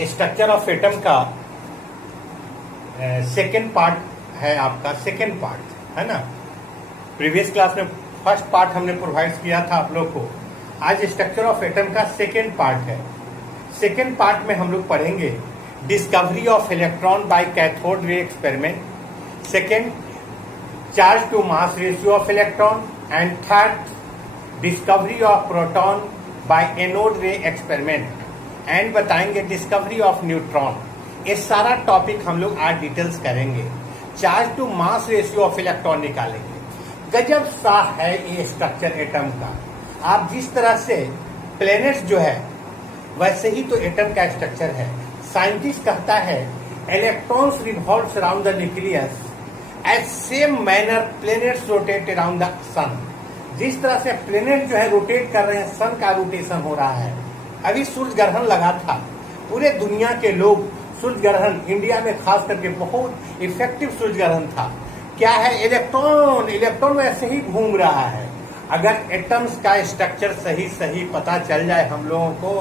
Structure of atom का second part है आपका, सेकेंड पार्ट है ना। प्रीवियस क्लास में फर्स्ट पार्ट हमने प्रोवाइड किया था आप लोग को। आज स्ट्रक्चर ऑफ एटम का सेकेंड पार्ट है। सेकेंड पार्ट में हम लोग पढ़ेंगे discovery of electron by cathode ray experiment, second charge to mass ratio of electron, and third discovery of proton by anode ray experiment, and बताएंगे discovery of neutron. ये सारा topic हम लोग आज डिटेल्स करेंगे। Charge to mass ratio of electron निकालेंगे। गजब सा है ये स्ट्रक्चर एटम का। आप जिस तरह से प्लैनेट्स जो है वैसे ही तो एटम का स्ट्रक्चर है। साइंटिस्ट कहता है electrons revolves around the nucleus as same manner planets rotate around the sun. जिस तरह से प्लैनेट जो है रोटेट कर रहे हैं, सन का रोटेशन हो रहा है। अभी सूर्य ग्रहण लगा था, पूरे दुनिया के लोग सूर्य ग्रहण, इंडिया में खास करके बहुत इफेक्टिव सूर्य ग्रहण था। क्या है? इलेक्ट्रॉन वैसे ही घूम रहा है। अगर एटम्स का स्ट्रक्चर सही सही पता चल जाए हम लोगों को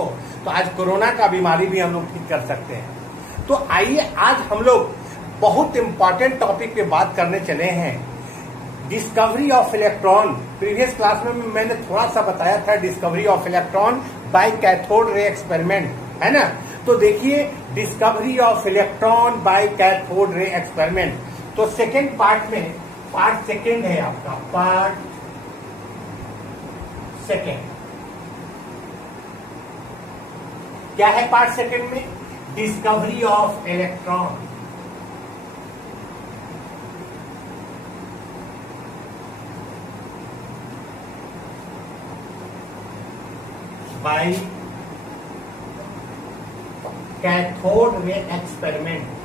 तो आज कोरोना का बीमारी भी हम लोग ठीक कर सकते हैं। तो आइए आज हम लोग बहुत इंपॉर्टेंट टॉपिक पे बात करने चले हैं, discovery of electron. Previous class में मैंने थोड़ा सा बताया था discovery of electron by cathode ray experiment, है ना। तो देखिए discovery of electron by cathode ray experiment. तो सेकेंड पार्ट में, पार्ट सेकेंड है आपका, पार्ट सेकेंड। क्या है पार्ट सेकेंड में? Discovery of electron by cathode ray experiment.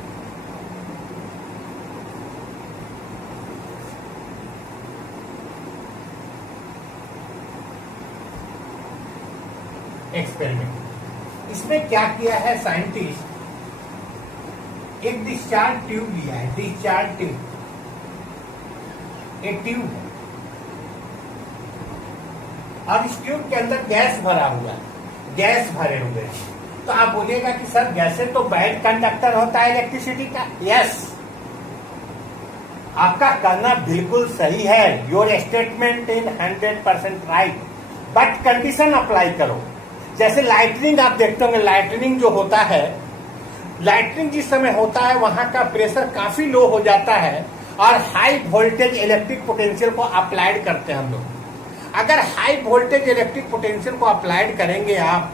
इसमें क्या किया है साइंटिस्ट, एक डिस्चार्ज ट्यूब लिया है, डिस्चार्ज ट्यूब, एक ट्यूब है और इस ट्यूब के अंदर गैस भरा हुआ है, गैस भरे हुए हैं। तो आप बोलिएगा कि सर गैसें तो बैड कंडक्टर होता है इलेक्ट्रिसिटी का। यस, आपका कहना बिल्कुल सही है। Your statement is 100% right, but condition apply करो। जैसे लाइटनिंग आप देखते होंगे, लाइटनिंग जो होता है, लाइटनिंग जिस समय होता है वहां का प्रेशर काफी लो हो जाता है और हाई वोल्टेज इलेक्ट्रिक पोटेंशियल को अप्लाइड करते हैं हम लोग। अगर हाई वोल्टेज इलेक्ट्रिक पोटेंशियल को अप्लाइड करेंगे, आप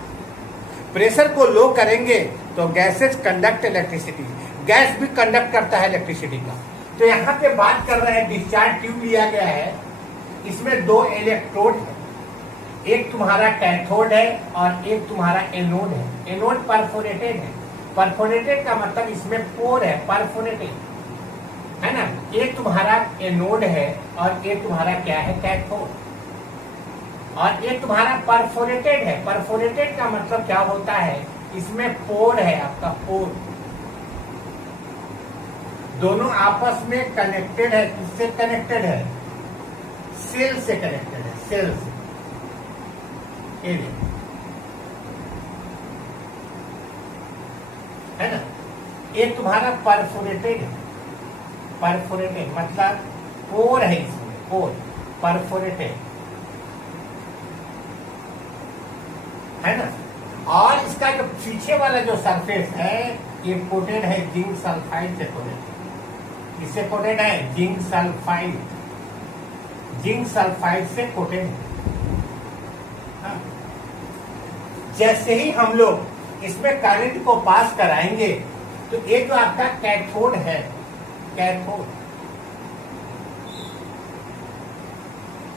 प्रेशर को लो करेंगे तो गैसेज कंडक्ट इलेक्ट्रिसिटी, गैस भी कंडक्ट करता है इलेक्ट्रिसिटी का। तो यहाँ पे बात कर रहे हैं, डिस्चार्ज ट्यूब लिया गया है, इसमें दो इलेक्ट्रोड है, एक तुम्हारा कैथोड है और एक तुम्हारा एनोड है। एनोड परफोरेटेड है, परफोरेटेड का मतलब इसमें पोर है, परफोरेटेड है ना। एक तुम्हारा एनोड है और एक तुम्हारा क्या है, कैथोड, और एक तुम्हारा परफोरेटेड है। परफोरेटेड का मतलब क्या होता है, इसमें पोर है, आपका पोर। दोनों आपस में कनेक्टेड है। किससे कनेक्टेड है? सेल से कनेक्टेड है, सेल से। है ना। एक तुम्हारा परफोरेटेड है, परफोरेटेड मतलब पोर है, इसमें पोर, परफोरेटेड है ना। और इसका जो पीछे वाला जो सरफेस है ये कोटेड है जिंक सल्फाइड से कोटेड। इससे कोटेड है जिंक सल्फाइड, जिंक सल्फाइड से कोटेड है। जैसे ही हम लोग इसमें करंट को पास कराएंगे तो ये जो आपका कैथोड है, कैथोड,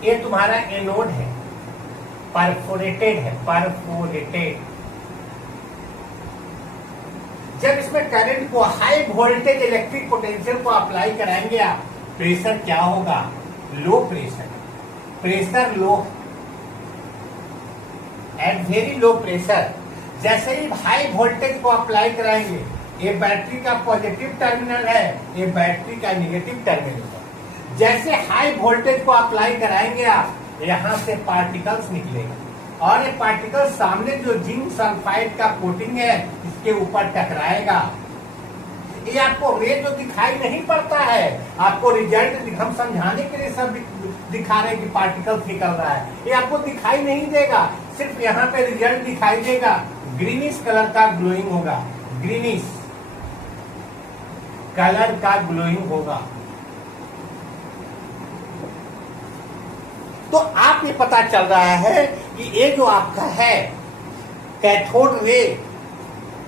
ये तुम्हारा एनोड है, परफोरेटेड है, परफोरेटेड। जब इसमें करंट को, हाई वोल्टेज इलेक्ट्रिक पोटेंशियल को अप्लाई कराएंगे आप, प्रेशर क्या होगा? Low pressure, pressure low, at very low pressure. जैसे ही हाई वोल्टेज को अप्लाई कराएंगे, ये बैटरी का पॉजिटिव टर्मिनल है, ये बैटरी का निगेटिव टर्मिनल है। जैसे हाई वोल्टेज को अप्लाई कराएंगे आप, यहाँ से पार्टिकल्स निकलेगा और ये पार्टिकल सामने जो जिंक सल्फाइड का कोटिंग है, इस इसके ऊपर टकराएगा। ये आपको रे जो दिखाई नहीं पड़ता है, आपको रिजल्ट हम समझाने के लिए सब दिखा रहे हैं कि पार्टिकल्स निकल रहा है, ये आपको दिखाई नहीं देगा, सिर्फ यहाँ पे रिजल्ट दिखाई देगा। ग्रीनिश कलर का ग्लोइंग होगा, ग्रीनिश कलर का ग्लोइंग होगा। तो आप ये पता चल रहा है कि ये जो आपका है कैथोड रे,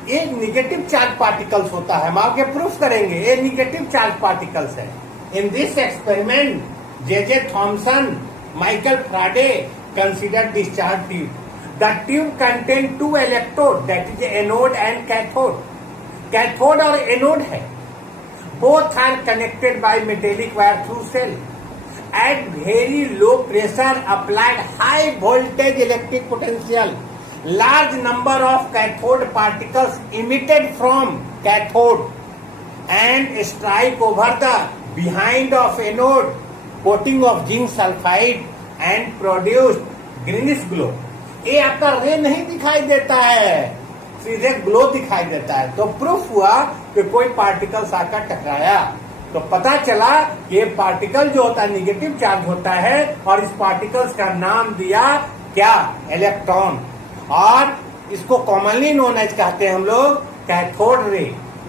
ये निगेटिव चार्ज पार्टिकल्स होता है। हम आगे प्रूफ करेंगे ये निगेटिव चार्ज पार्टिकल्स है। In this experiment J Thomson, Michael Faraday consider discharge tube. The tube contain 2 electrode, that is anode and cathode. Cathode और एनोड है, both are connected by metallic wire through cell. At very low pressure applied high voltage electric potential, large number of cathode particles emitted from cathode and strike over the behind of anode coating of zinc sulfide and produced greenish glow। ये आपका रे नहीं दिखाई देता है, सीधे glow दिखाई देता है। तो प्रूफ हुआ कि कोई पार्टिकल्स आकर टकराया, तो पता चला कि ये पार्टिकल जो होता है निगेटिव चार्ज होता है, और इस पार्टिकल्स का नाम दिया क्या, इलेक्ट्रॉन। और इसको कॉमनली नोन एज कहते हैं हम लोग cathode ray.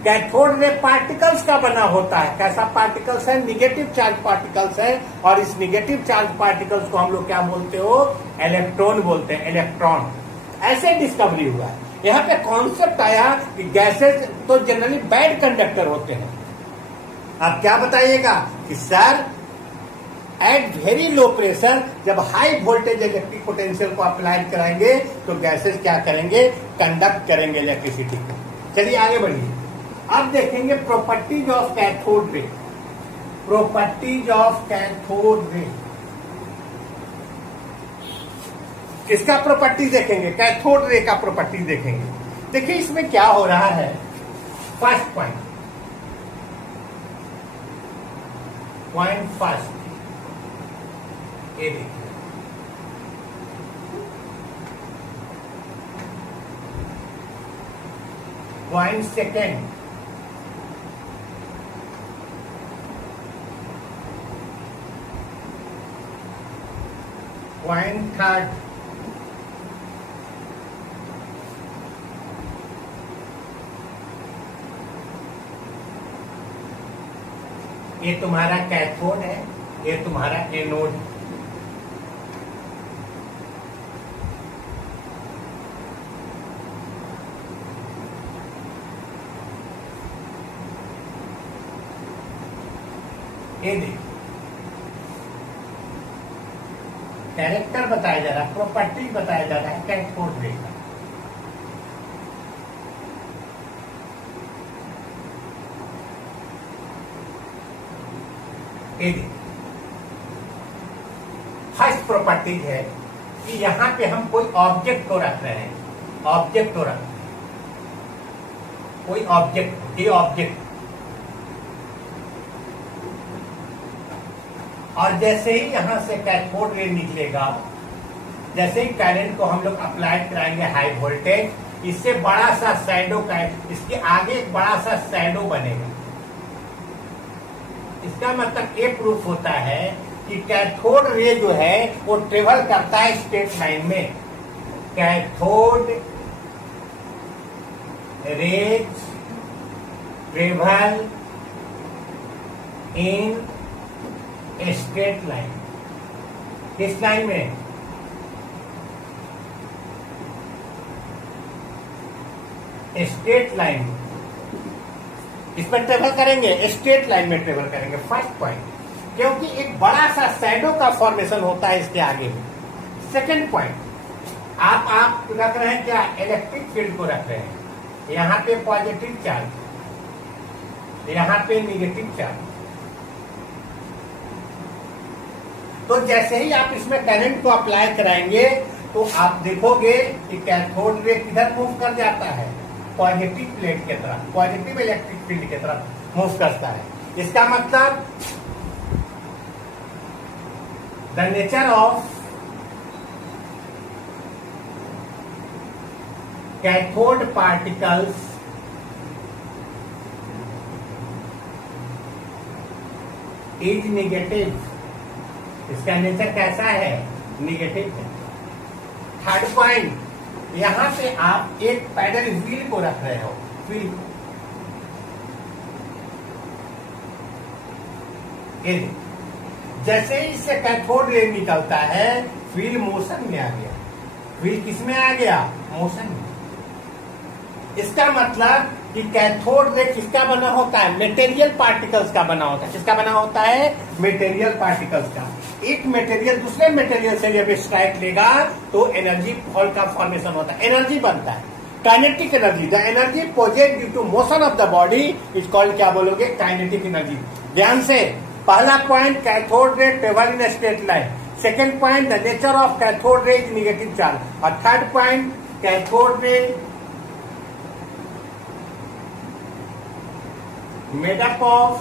Cathode ray particles का बना होता है। कैसा पार्टिकल्स है, निगेटिव चार्ज पार्टिकल्स है, और इस निगेटिव चार्ज पार्टिकल्स को हम लोग क्या बोलते हो, इलेक्ट्रॉन बोलते हैं, इलेक्ट्रॉन। ऐसे डिस्कवरी हुआ है। यहाँ पे कॉन्सेप्ट आया कि गैसेज तो जनरली बैड कंडक्टर होते हैं। आप क्या बताइएगा कि sir at very low pressure जब हाई वोल्टेज इलेक्ट्रिक पोटेंशियल को अप्लाई कराएंगे तो गैसेज क्या करेंगे, कंडक्ट करेंगे इलेक्ट्रिसिटी को। चलिए आगे बढ़िए। अब देखेंगे प्रॉपर्टीज ऑफ कैथोड रे। प्रॉपर्टीज ऑफ कैथोड रे, किसका प्रॉपर्टीज देखेंगे, कैथोड रे का प्रॉपर्टीज देखेंगे। देखिए इसमें क्या हो रहा है। फर्स्ट पॉइंट फर्स्ट, ये देखिए पॉइंट सेकेंड, पॉइंट थर्ड, ये तुम्हारा कैथोड है, ये तुम्हारा एनोड है। ये देखिए कैरेक्टर बताया जा रहा है, प्रॉपर्टी बताया जा रहा है कैथोड रे का। फर्स्ट प्रॉपर्टीज है कि यहां पे हम कोई ऑब्जेक्ट को रख रहे हैं, ऑब्जेक्ट को रख रहे हैं, कोई ऑब्जेक्ट, ये ऑब्जेक्ट, और जैसे ही यहां से कैथोड रे निकलेगा, जैसे ही करंट को हम लोग अप्लाई कराएंगे हाई वोल्टेज, इससे बड़ा सा शैडो का, इसके आगे एक बड़ा सा शैडो बनेगा। इसका मतलब ये प्रूफ होता है कि कैथोड रे जो है वो ट्रेवल करता है स्ट्रेट लाइन में। Cathode rays travel in straight line. किस लाइन में, स्ट्रेट लाइन। इसमें ट्रेवल करेंगे, स्ट्रेट लाइन में ट्रेवल करेंगे। फर्स्ट पॉइंट, क्योंकि एक बड़ा सा शैडो का फॉर्मेशन होता है इसके आगे में। सेकंड पॉइंट, आप रख रहे हैं क्या, इलेक्ट्रिक फील्ड को रख रहे हैं। यहाँ पे पॉजिटिव चार्ज, यहाँ पे निगेटिव चार्ज। तो जैसे ही आप इसमें करंट को अप्लाई कराएंगे तो आप देखोगे कि कैथोड रे किधर मूव कर जाता है, पॉजिटिव प्लेट की तरफ, पॉजिटिव इलेक्ट्रिक फील्ड की तरफ मूव करता है। इसका मतलब the nature of cathode particles is negative, इसका नेचर कैसा है, नेगेटिव है। थर्ड पॉइंट, यहां पे आप एक पैडल व्हील को रख रहे हो, व्हील को, जैसे ही इससे कैथोड रे निकलता है, व्हील मोशन में आ गया। व्हील किस में आ गया, मोशन में। इसका मतलब कि कैथोड रे किसका बना होता है, मेटेरियल पार्टिकल्स का बना होता है। किसका बना होता है, मेटेरियल पार्टिकल्स का। एक मेटेरियल दूसरे मेटेरियल से जब स्ट्राइक लेगा तो एनर्जी फॉल का फॉर्मेशन होता है, एनर्जी बनता है, kinetic energy. The energy project due to motion of the body is called, क्या बोलोगे, काइनेटिक एनर्जी। ध्यान से, पहला point, cathode ray travel in straight line. Second point, the nature of cathode ray is negative charge. और third point, cathode ray made up of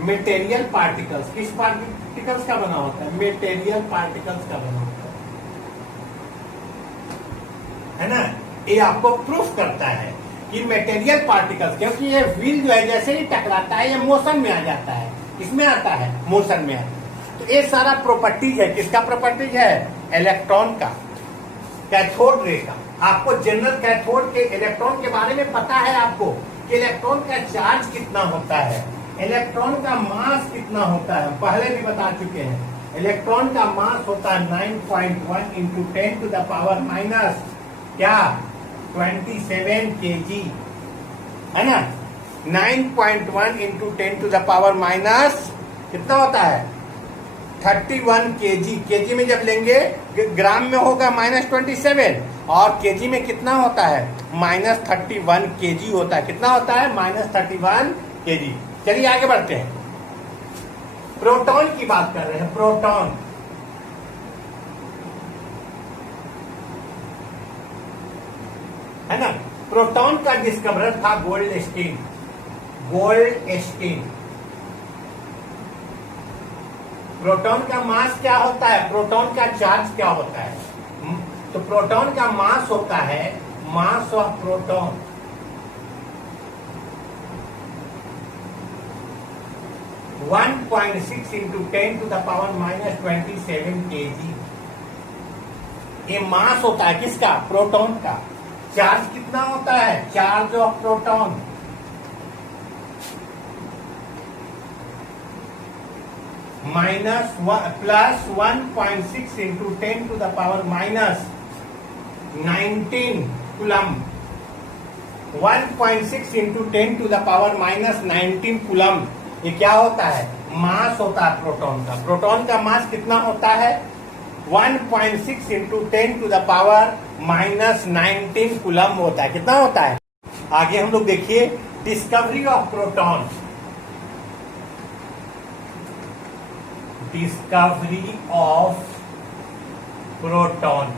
material particles. किस particles का बना होता है, मेटेरियल पार्टिकल्स का बना होता है ना। ये आपको प्रूफ करता है कि मेटेरियल पार्टिकल्स, क्योंकि ये व्हील जो है जैसे ही टकराता है ये मोशन में आ जाता है। इसमें आता है, मोशन में आता है। तो ये सारा प्रॉपर्टीज है, किसका प्रॉपर्टीज है, इलेक्ट्रॉन का, कैथोड रे का। आपको जनरल कैथोड के इलेक्ट्रॉन के बारे में पता है आपको कि इलेक्ट्रॉन का चार्ज कितना होता है, इलेक्ट्रॉन का मास कितना होता है, पहले भी बता चुके हैं। इलेक्ट्रॉन का मास होता है 9.1 into 10 to the power minus क्या 27 kg, है ना। 9.1 into 10 to the power minus कितना होता है, 31 kg। केजी में जब लेंगे, ग्राम में होगा -27, और केजी में कितना होता है, -31 kg होता है। कितना होता है, -31 kg। चलिए आगे बढ़ते हैं। प्रोटॉन की बात कर रहे हैं, प्रोटॉन। है ना। प्रोटॉन का डिस्कवरर था गोल्डस्टीन। गोल्डस्टीन। प्रोटॉन का मास क्या होता है, प्रोटॉन का चार्ज क्या होता है, तो प्रोटॉन का मास होता है, mass of proton 1.6 into 10 to the power -27 kg। ये मास होता है किसका, प्रोटॉन का। चार्ज कितना होता है, charge of proton +1.6 into 10 to the power -19 coulomb. 1.6 into 10 to the power -19 coulomb. ये क्या होता है, मास होता है प्रोटॉन का। प्रोटॉन का मास कितना होता है, 1.6 into 10 to the power -19 coulomb होता है। कितना होता है। आगे हम लोग देखिए, discovery of proton. Discovery of proton.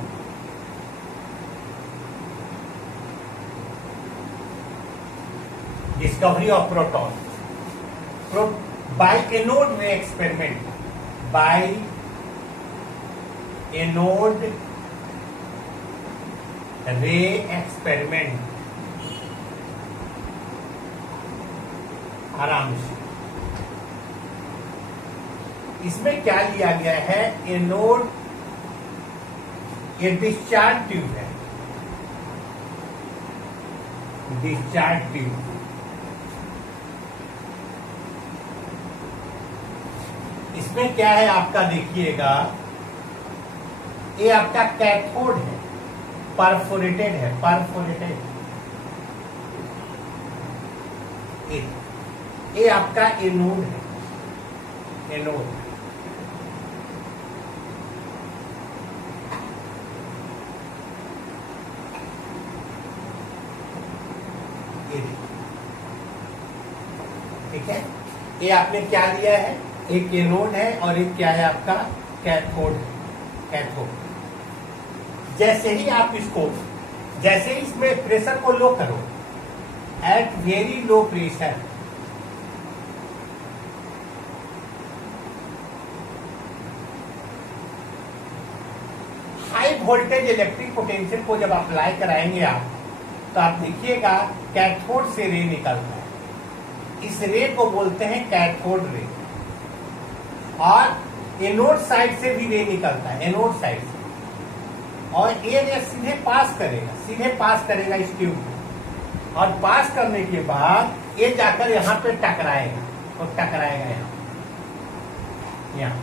Discovery of proton by anode ray experiment. By anode ray experiment. आराम से, इसमें क्या लिया गया है, एनोड, ये डिस्चार्ज ट्यूब है, डिस्चार्ज ट्यूब। इसमें क्या है आपका, देखिएगा, ये आपका कैथोड है, परफोरेटेड है, परफोरेटेड। ये आपका एनोड है, एनोड। ठीक है। ये आपने क्या लिया है, एक एनोड है और एक क्या है आपका, कैथोड है, कैथोड। जैसे ही आप इसको, जैसे ही इसमें प्रेशर को लो करो, at very low pressure, high voltage electric potential को जब अप्लाई कराएंगे आप, तो आप देखिएगा कैथोड से रे निकलता है। इस रे को बोलते हैं कैथोड रे। और एनोड साइड से भी रे निकलता है, एनोड साइड से, और ये रे सीधे पास करेगा इस ट्यूब को, और पास करने के बाद ये जाकर यहाँ पे टकराएगा, तो टकराएगा यहाँ।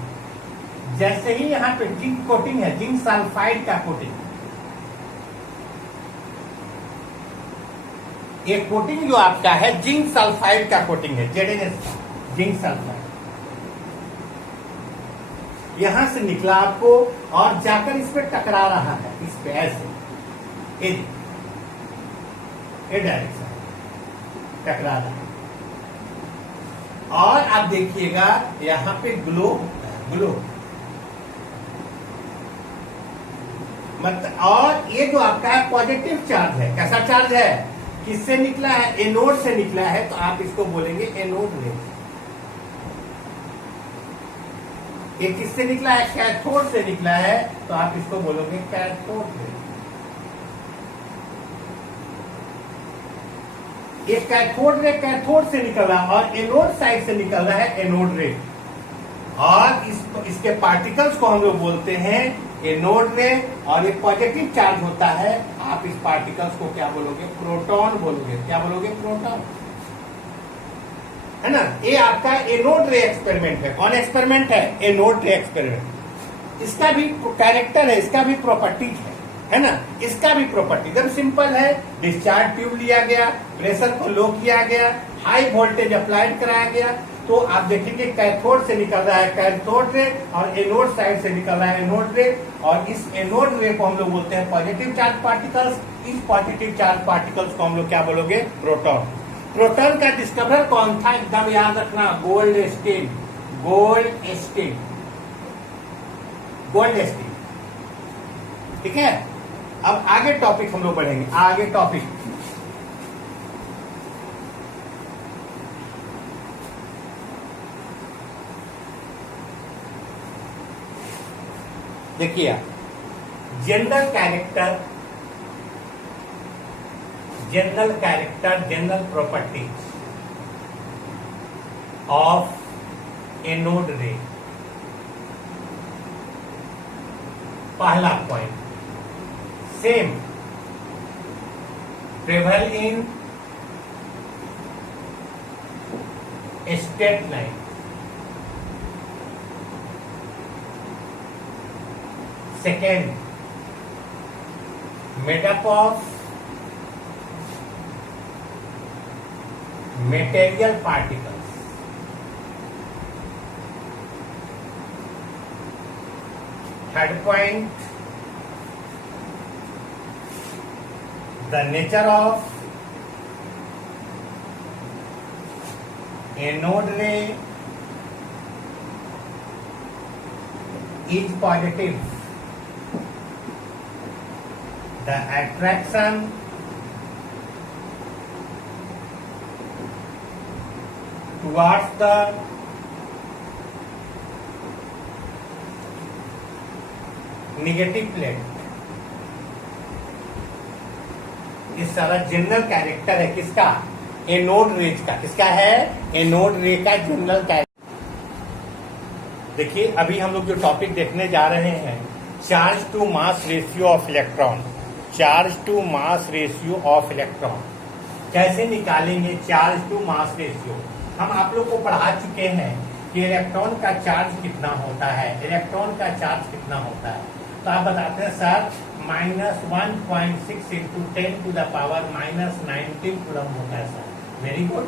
जैसे ही यहाँ पे जिंक कोटिंग है, जिंक सल्फाइड का कोटिंग, ये कोटिंग जो आपका है जिंक सल्फाइड का कोटिंग है, ZnS जिंक सल्फाइड, यहां से निकला आपको और जाकर इस पे टकरा रहा है, इस पे ऐसे ये डायरेक्शन टकरा रहा है। और आप देखिएगा यहां पे ग्लो मतलब, और ये जो आपका है पॉजिटिव चार्ज है। कैसा चार्ज है? किससे निकला है? एनोड से निकला है, तो आप इसको बोलेंगे एनोड रे। ये किससे निकला है? कैथोड से निकला है, तो आप इसको बोलोगे कैथोड रे। ये कैथोड से निकल रहा है और एनोड साइड से निकल रहा है एनोड रे। और इसके पार्टिकल्स को हम लोग बोलते हैं एनोड रे, और ये पॉजिटिव चार्ज होता है। आप इस पार्टिकल्स को क्या बोलोगे? प्रोटॉन बोलोगे। क्या बोलोगे? प्रोटॉन, है ना। ये आपका एनोड रे एक्सपेरिमेंट है। कौन एक्सपेरिमेंट है? Anode ray experiment. इसका भी कैरेक्टर है, इसका भी प्रॉपर्टी है ना। इसका भी प्रॉपर्टी एकदम सिंपल है। डिस्चार्ज ट्यूब लिया गया, प्रेशर को लो किया गया, हाई वोल्टेज अप्लाइड कराया गया, तो आप देखेंगे कैथोड से निकल रहा है कैथोड रे, और एनोड साइड से निकल रहा है एनोड रे। और इस एनोड रे को हम लोग बोलते हैं पॉजिटिव चार्ज पार्टिकल्स। इस पॉजिटिव चार्ज पार्टिकल्स को हम लोग क्या बोलोगे? प्रोटॉन। प्रोटॉन का डिस्कवरर कौन था? एकदम याद रखना, गोल्डस्टीन। ठीक है। अब आगे टॉपिक हम लोग बढ़ेंगे, आगे टॉपिक। देखिए general character, general properties of anode रे। पहला point, same travel in straight line. Second, made up of material particles. Third point, the nature of anode रे is positive. The attraction towards the negative plate, ये सारा general character है किसका? Anode rays का। किसका है? एनोड रे का जनरल कैरेक्टर। देखिए अभी हम लोग जो टॉपिक देखने जा रहे हैं, charge to mass ratio of electron. Charge to mass ratio of electron कैसे निकालेंगे? चार्ज टू मास रेशियो हम आप लोग को पढ़ा चुके हैं कि इलेक्ट्रॉन का चार्ज कितना होता है, इलेक्ट्रॉन का चार्ज कितना होता है। तो आप बताते हैं sir -1.6 into 10 to the power -19 coulomb होता है सर। Very good.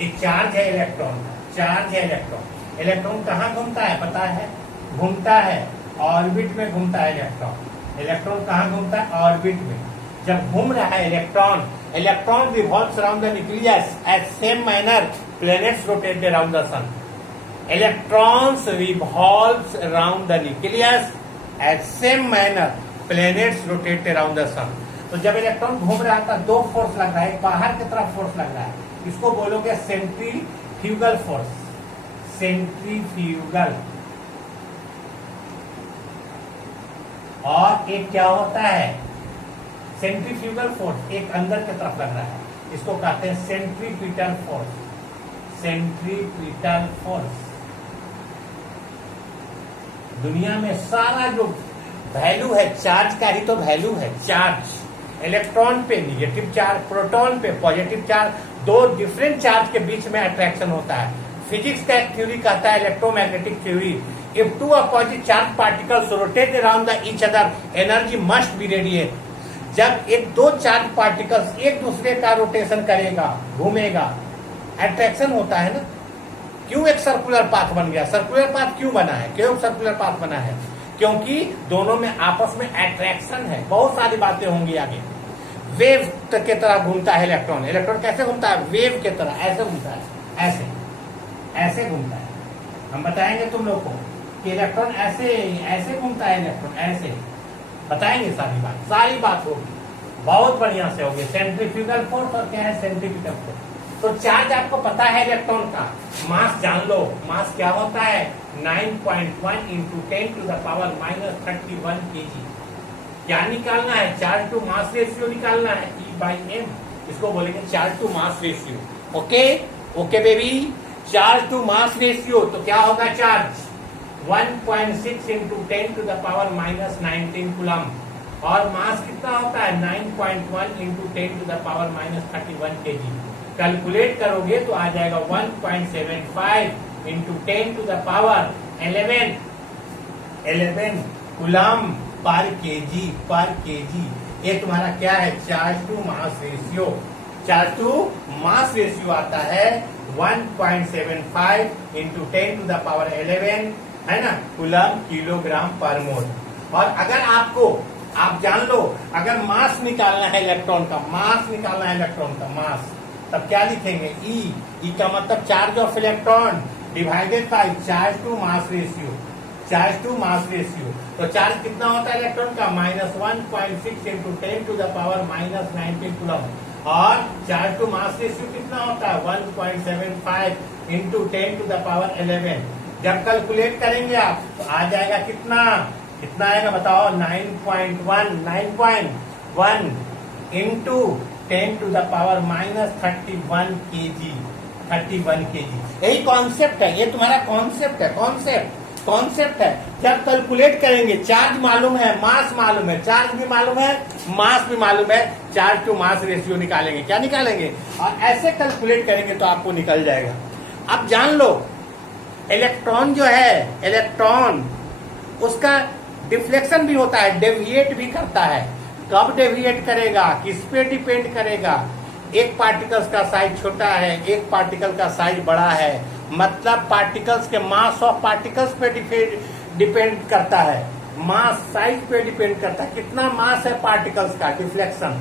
एक चार्ज है इलेक्ट्रॉन का, चार्ज है इलेक्ट्रॉन। इलेक्ट्रॉन कहाँ घूमता है पता है? घूमता है ऑर्बिट में घूमता है इलेक्ट्रॉन। इलेक्ट्रॉन कहाँ घूमता है? ऑर्बिट में। जब घूम रहा है electron revolves around the nucleus at same manner planets rotate around the sun. Electrons revolves around the nucleus at same manner planets rotate around the sun. तो जब इलेक्ट्रॉन घूम रहा था दो फोर्स लग रहा है, एक बाहर की तरफ फोर्स लग रहा है, इसको बोलोगे सेंट्रीफ्यूगल फोर्स। सेंट्रीफ्यूगल। और एक क्या होता है? सेंट्रीफ्यूगल फोर्स एक अंदर की तरफ लग रहा है, इसको कहते हैं सेंट्रीपिटल फोर्स। Centripetal force. दुनिया में सारा जो वैल्यू है चार्ज का ही तो वैल्यू है। चार्ज इलेक्ट्रॉन पे निगेटिव चार्ज, प्रोटॉन पे पॉजिटिव चार्ज, दो डिफरेंट चार्ज के बीच में अट्रैक्शन होता है। फिजिक्स का एक थ्योरी कहता है, electromagnetic theory, if two opposite charge particles rotate around the each other energy must be radiate. जब एक दो चार्ज पार्टिकल्स एक दूसरे का रोटेशन करेगा, घूमेगा, अट्रैक्शन होता है ना। क्यों एक सर्कुलर पाथ बन गया? सर्कुलर पाथ क्यों बना है? क्यों सर्कुलर पाथ बना है? क्योंकि दोनों में आपस में अट्रैक्शन है। बहुत सारी बातें होंगी आगे। वेव के तरह घूमता है इलेक्ट्रॉन। इलेक्ट्रॉन कैसे घूमता है? वेव के तरह, ऐसे घूमता है, ऐसे ऐसे घूमता है। हम बताएंगे तुम लोग को कि इलेक्ट्रॉन ऐसे ऐसे घूमता है, इलेक्ट्रॉन ऐसे बताएंगे। सारी बात होगी, बहुत बढ़िया से होगी। सेंट्रीफ्यूगल फोर्स और क्या है? Centripetal force. तो चार्ज आपको पता है इलेक्ट्रॉन का। मास जान लो, मास क्या होता है? 9.1 into 10 to the power -31 kg। क्या निकालना है? चार्ज टू मास रेशियो निकालना है, E/m। इसको बोलेंगे charge to mass ratio. Okay okay baby, charge to mass ratio. तो क्या होगा charge? 1.6 into 10 to the power -19 coulomb. और मास कितना होता है? 9.1 into 10 to the power -31 kg। Calculate करोगे तो आ जाएगा 1.75 into 10 to the power 11 coulomb per kg. ये तुम्हारा क्या है? Charge to mass ratio. Charge to mass ratio आता है 1.75 इंटू 10 टू द पावर 11, है ना, कूलम किलोग्राम पर मोल। और अगर आपको, आप जान लो, अगर मास निकालना है इलेक्ट्रॉन का, मास निकालना है इलेक्ट्रॉन का मास, तब क्या लिखेंगे? ई का मतलब charge of electron divided by charge to mass ratio. Charge to mass ratio. तो चार्ज कितना होता है इलेक्ट्रॉन का? -1.6 into 10 to the power -19 coulomb. और चार्ज टू मास रेशियो कितना होता है? 1.75 इंटू 10 टू द पावर 11। जब कैलकुलेट करेंगे आप तो आ जाएगा कितना? कितना आएगा बताओ? 9.1 into 10 to the power -31 kg। 31 kg। यही कॉन्सेप्ट है, ये तुम्हारा कॉन्सेप्ट है। कॉन्सेप्ट है। जब कैलकुलेट करेंगे, चार्ज मालूम है, मास मालूम है, चार्ज भी मालूम है, मास भी मालूम है, चार्ज टू मास रेशियो निकालेंगे। क्या निकालेंगे? और ऐसे कैलकुलेट करेंगे तो आपको निकल जाएगा। अब जान लो, इलेक्ट्रॉन जो है, इलेक्ट्रॉन उसका डिफ्लेक्शन भी होता है, डेविएट भी करता है। कब डेविएट करेगा? किस पे डिपेंड करेगा? एक पार्टिकल्स का साइज छोटा है, एक पार्टिकल का साइज बड़ा है, मतलब पार्टिकल्स के मास ऑफ पार्टिकल्स पे डिपेंड करता है। मास साइज पे डिपेंड करता है, कितना मास है पार्टिकल्स का, डिफ्लेक्शन।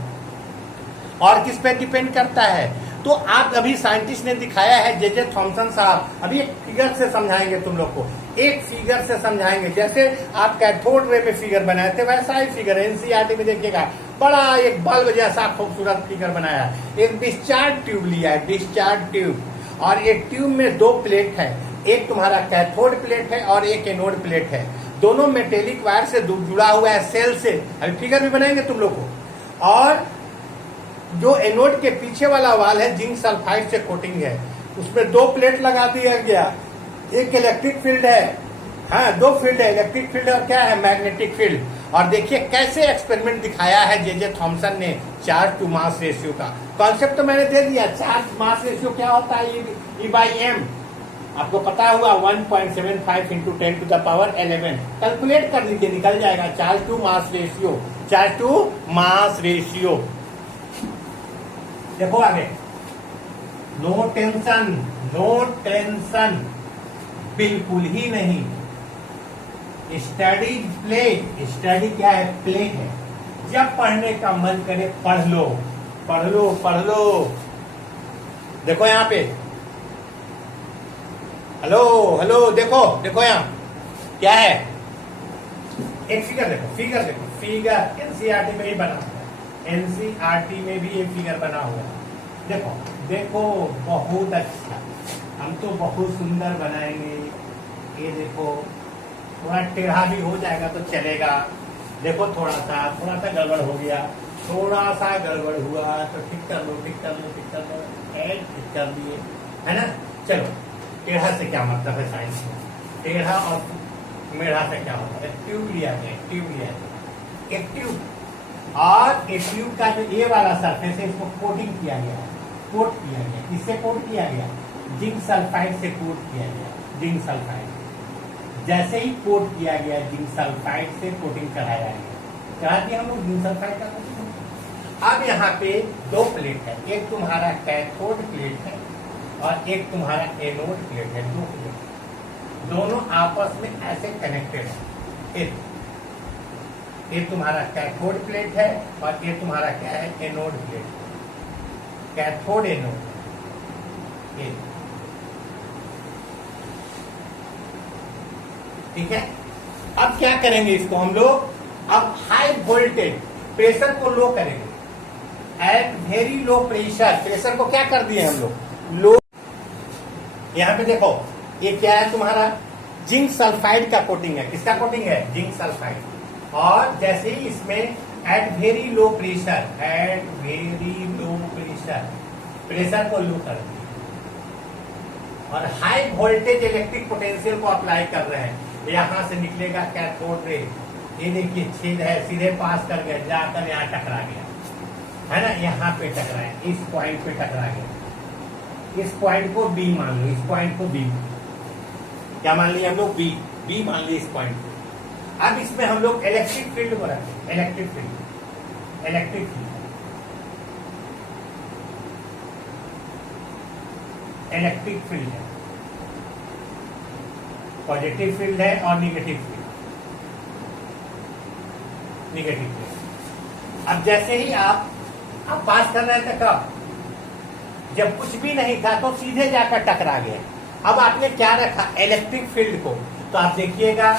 और किस पे डिपेंड करता है? तो आप अभी साइंटिस्ट ने दिखाया है, जे थॉमसन साहब, अभी एक फिगर से समझाएंगे तुम लोग को, एक फिगर से समझाएंगे। जैसे आप कैथोड रे में फिगर बनाए थे, वैसा ही फिगर एनसीईआरटी में देखिएगा, बड़ा एक बल्ब जैसा खूबसूरत फिगर बनाया है। एक डिस्चार्ज ट्यूब लिया है, डिस्चार्ज ट्यूब, और एक ट्यूब में दो प्लेट है, एक तुम्हारा कैथोड प्लेट है और एक एनोड प्लेट है। दोनों मेटेलिक वायर से जुड़ा हुआ है, सेल से। अभी फिगर भी बनाएंगे तुम लोग को। और जो एनोड के पीछे वाला वाल है, जिंक सल्फाइड से कोटिंग है, उसमें दो प्लेट लगा दिया गया। एक इलेक्ट्रिक फील्ड है, हाँ, दो फील्ड है, इलेक्ट्रिक फील्ड और क्या है? Magnetic field. और देखिए कैसे एक्सपेरिमेंट दिखाया है जे थॉमसन ने चार्ज टू मास रेशियो का। कॉन्सेप्ट तो मैंने दे दिया। चार्ज मास रेशियो क्या होता है? E/m आपको पता हुआ, 1.75 into 10 to the power 11। Calculate कर लीजिए, निकल जाएगा charge to mass ratio. Charge to mass ratio. देखो आगे, नो टेंशन, नो टेंशन, बिल्कुल ही नहीं। स्टडी प्ले, स्टडी क्या है? प्ले है। जब पढ़ने का मन करे पढ़ लो, पढ़ लो, पढ़ लो। देखो यहाँ पे, हेलो हेलो, देखो देखो यहाँ क्या है? एक फिगर देखो, फिगर देखो, फिगर एनसीईआरटी में ही बना हुआ है, एनसीईआरटी में भी एक फिगर बना हुआ है। देखो देखो, बहुत अच्छा, हम तो बहुत सुंदर बनाएंगे। ये देखो, थोड़ा टेढ़ा भी हो जाएगा तो चलेगा। देखो थोड़ा सा गड़बड़ हो गया, थोड़ा सा गड़बड़ हुआ तो ठीक कर लो, ठीक कर लो, ठीक कर लो, ठीक कर दिए, है ना। चलो टेढ़ा से क्या मतलब है साइंस में, टेढ़ा और मेढ़ा से क्या होता है, ट्यूब लिया गया, ट्यूब लिया गया, एक ट्यूब और एक ट्यूब का जो ये वाला सरफेस है इसको कोटिंग किया गया, कोट किया गया, किससे कोट किया गया, जिंक सल्फाइड से कोट किया गया, जिंक सल्फाइड। जैसे ही कोट किया गया जिंक सल्फाइड से कोटिंग कराया गया, करा दिया हम लोग जिंक सल्फाइड का कोटिंग। अब यहाँ पे दो प्लेट है, एक तुम्हारा कैथोड प्लेट है और एक तुम्हारा एनोड प्लेट है, दो प्लेट, दोनों आपस में ऐसे कनेक्टेड है। ये तुम्हारा कैथोड प्लेट है और ये तुम्हारा क्या है, एनोड प्लेट, कैथोड एनोड। ठीक है, अब क्या करेंगे इसको हम लोग, अब हाई वोल्टेज प्रेशर को लो करेंगे, at very low pressure, pressure को क्या कर दिए हम लोग, लो। यहां पे देखो ये क्या है तुम्हारा, जिंक सल्फाइड का कोटिंग है, किसका कोटिंग है, जिंक सल्फाइड। और जैसे ही इसमें at very low pressure, at very low pressure, pressure को लो कर दिया और हाई वोल्टेज इलेक्ट्रिक पोटेंशियल को अप्लाई कर रहे हैं, यहां से निकलेगा कैथोड रे, ये देखिए छेद है, सीधे पास कर गया, जाकर यहाँ टकरा गया, है ना, यहाँ पे टकराया, इस पॉइंट पे टकरा गया, इस पॉइंट को बी मान लो, इस पॉइंट को बी, क्या मान लिया हम लोग, बी, बी मान लिया इस पॉइंट को। अब इसमें हम लोग इलेक्ट्रिक फील्ड को रखें, electric field, electric field, electric field है, पॉजिटिव फील्ड है और निगेटिव फील्ड, निगेटिव फील्ड। अब जैसे ही आप पास कर रहे थे कब, जब कुछ भी नहीं था तो सीधे जाकर टकरा गया। अब आपने क्या रखा, इलेक्ट्रिक फील्ड को, तो आप देखिएगा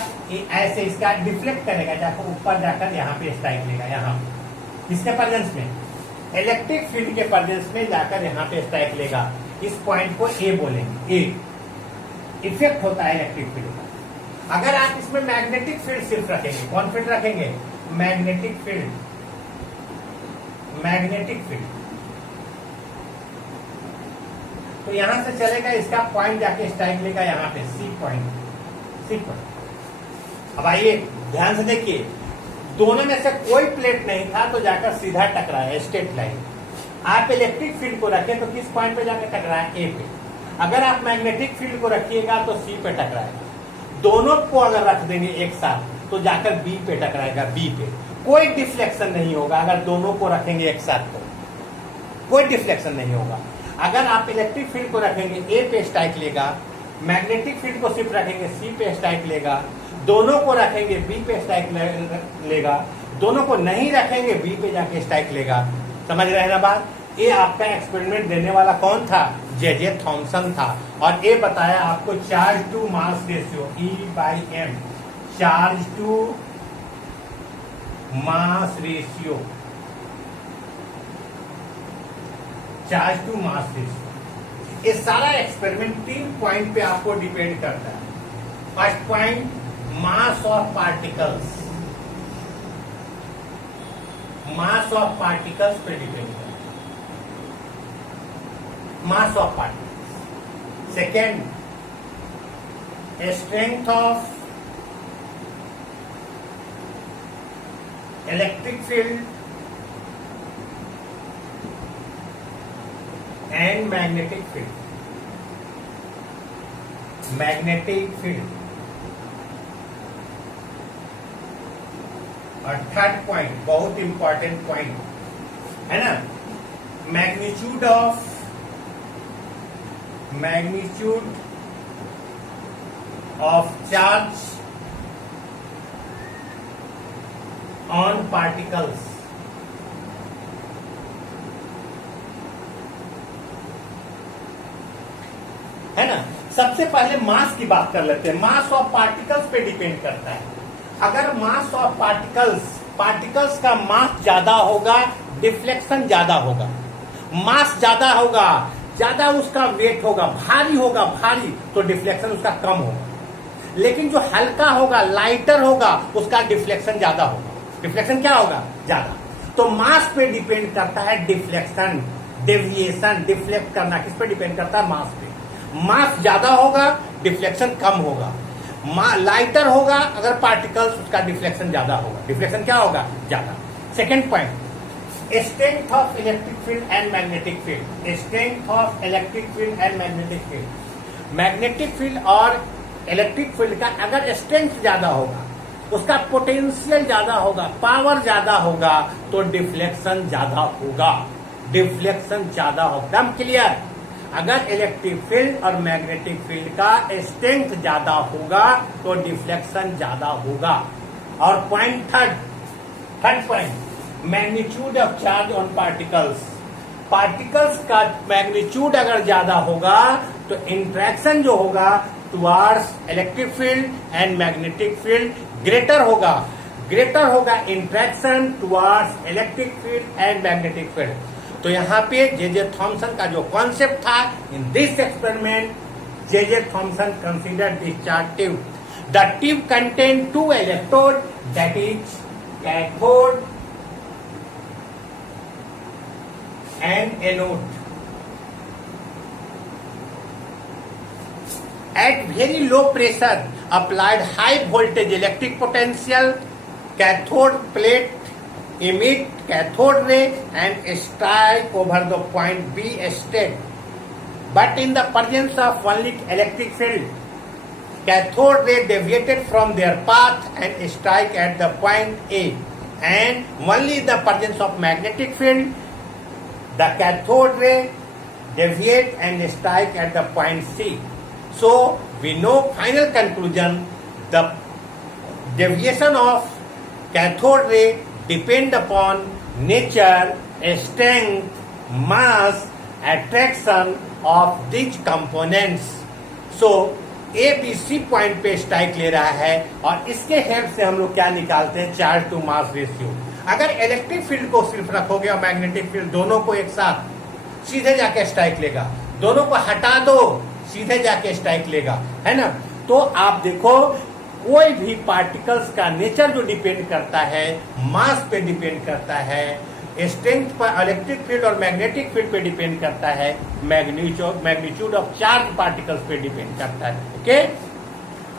ऐसे इसका डिफ्लेक्ट करेगा, जाकर ऊपर जाकर यहाँ पे स्ट्राइक लेगा, यहाँ किसके प्रेजेंस में, इलेक्ट्रिक फील्ड के प्रेजेंस में जाकर यहाँ पे स्ट्राइक लेगा। इस पॉइंट को ए बोलेंगे, ए इफेक्ट होता है इलेक्ट्रिक फील्ड का। अगर आप इसमें मैग्नेटिक फील्ड सिर्फ रखेंगे, कौन फील्ड रखेंगे, मैग्नेटिक फील्ड, मैग्नेटिक फील्ड, तो यहां से चलेगा, इसका पॉइंट जाके स्ट्राइक लेगा यहाँ पे सी पॉइंट, सी पॉइंट। अब आइए ध्यान से देखिए, दोनों में से कोई प्लेट नहीं था तो जाकर सीधा टकराया, स्ट्रेट लाइन। आप इलेक्ट्रिक फील्ड को रखें तो किस पॉइंट पे जाकर टकराया, ए पे। अगर आप मैग्नेटिक फील्ड को रखिएगा तो सी पे टकराएगा। दोनों को अगर रख देंगे एक साथ तो जाकर बी पे टकराएगा, बी पे कोई डिफ्लेक्शन नहीं होगा। अगर दोनों को रखेंगे एक साथ तो कोई डिफ्लेक्शन नहीं होगा। अगर आप इलेक्ट्रिक फील्ड को रखेंगे ए पे स्ट्राइक लेगा, मैग्नेटिक फील्ड को सिर्फ रखेंगे सी पे स्ट्राइक लेगा, दोनों को रखेंगे बी पे स्ट्राइक लेगा, दोनों को नहीं रखेंगे बी पे जाके स्ट्राइक लेगा। समझ रहे हैं ना बात। ये आपका एक्सपेरिमेंट देने वाला कौन था, जे थॉमसन था, और ये बताया आपको charge to mass ratio, E/m, charge to mass ratio, charge to mass ratio. ये सारा एक्सपेरिमेंट 3 पॉइंट पे आपको डिपेंड करता है। First point, mass of particles, mass of particles पे डिपेंड करता है, mass of particles. Second, strength of electric field and magnetic field, magnetic field. और थर्ड पॉइंट, बहुत इंपॉर्टेंट पॉइंट है ना, magnitude of charge on particles. है ना। सबसे पहले मास की बात कर लेते हैं। मास ऑफ पार्टिकल्स पे डिपेंड करता है। अगर मास ऑफ पार्टिकल्स का मास ज्यादा होगा, डिफ्लेक्शन ज्यादा होगा। मास ज्यादा होगा, ज्यादा उसका वेट होगा, भारी, तो डिफ्लेक्शन उसका कम होगा। लेकिन जो हल्का होगा, लाइटर होगा, उसका डिफ्लेक्शन ज्यादा होगा। डिफ्लेक्शन क्या होगा, ज्यादा। तो मास पे डिपेंड करता है डिफ्लेक्शन, डेविएशन, डिफ्लेक्ट करना किस पे डिपेंड करता है, मास पे। मास ज्यादा होगा, डिफ्लेक्शन कम होगा। लाइटर होगा अगर पार्टिकल्स, उसका डिफ्लेक्शन ज्यादा होगा। डिफ्लेक्शन क्या होगा? ज्यादा। Second point, strength of electric field and magnetic field. Strength of electric field and magnetic field. Magnetic field और इलेक्ट्रिक फील्ड का अगर स्ट्रेंथ ज्यादा होगा, उसका पोटेंशियल ज्यादा होगा, पावर ज्यादा होगा, तो डिफ्लेक्शन ज्यादा होगा। डिफ्लेक्शन ज्यादा होगा। एकदम क्लियर? अगर इलेक्ट्रिक फील्ड और मैग्नेटिक फील्ड का स्ट्रेंथ ज्यादा होगा तो डिफ्लेक्शन ज्यादा होगा। और point third point, magnitude of charge on particles. Particles का मैग्नीट्यूड अगर ज्यादा होगा तो इंट्रैक्शन जो होगा towards electric field and magnetic field greater होगा। ग्रेटर होगा interaction towards electric field and magnetic field. तो यहाँ पे जे थॉमसन का जो कॉन्सेप्ट था, इन this experiment J Thompson consider this charge tube. The tube contain 2 electrode, that is cathode and anode. At very low pressure, applied high voltage electric potential, cathode plate emit cathode ray and strike over the point B state. But in the presence of only electric field, cathode ray deviated from their path and strike at the point A. And only in the presence of magnetic field, the cathode ray deviate and strike at the point C. So we know final conclusion, the deviation of cathode ray depend upon nature, strength, mass, attraction of these components. So A B C point पे strike ले रहा है और इसके help से हम लोग क्या निकालते हैं? Charge to mass ratio. अगर इलेक्ट्रिक फील्ड को सिर्फ रखोगे और मैग्नेटिक फील्ड, दोनों को एक साथ, सीधे जाके स्ट्राइक लेगा। दोनों को हटा दो, सीधे जाके स्ट्राइक लेगा, है ना। तो आप देखो, कोई भी पार्टिकल्स का नेचर जो डिपेंड करता है, मास पे डिपेंड करता है, स्ट्रेंथ पर, इलेक्ट्रिक फील्ड और मैग्नेटिक फील्ड पे डिपेंड करता है, मैग्नीट्यूड ऑफ चार्ज पार्टिकल्स पे डिपेंड करता है। ओके।